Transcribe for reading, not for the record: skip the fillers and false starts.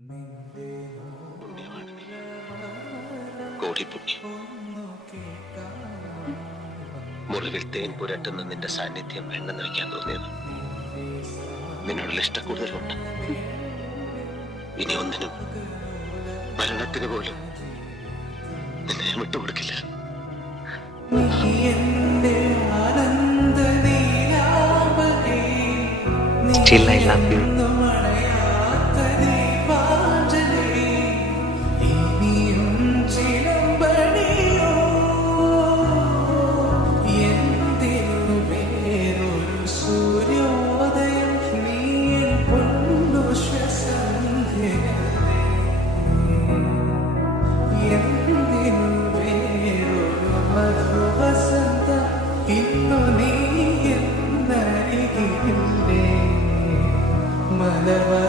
പുണ്യമാണ് നീ. കോടി പുണ്യം. മുറിവിൽ തേൻ പുരട്ടുന്ന നിന്റെ സാന്നിധ്യം വേണ്ടെന്ന് വയ്ക്കാൻ തോന്നിയത് നിന്നോടുള്ള ഇഷ്ടക്കൂടുതലുണ്ട്. ഇനി ഒന്നിനും മരണത്തിന് പോലും നിന്നെ ഞാൻ വിട്ടുകൊടുക്കില്ല. Still I love you. മലവ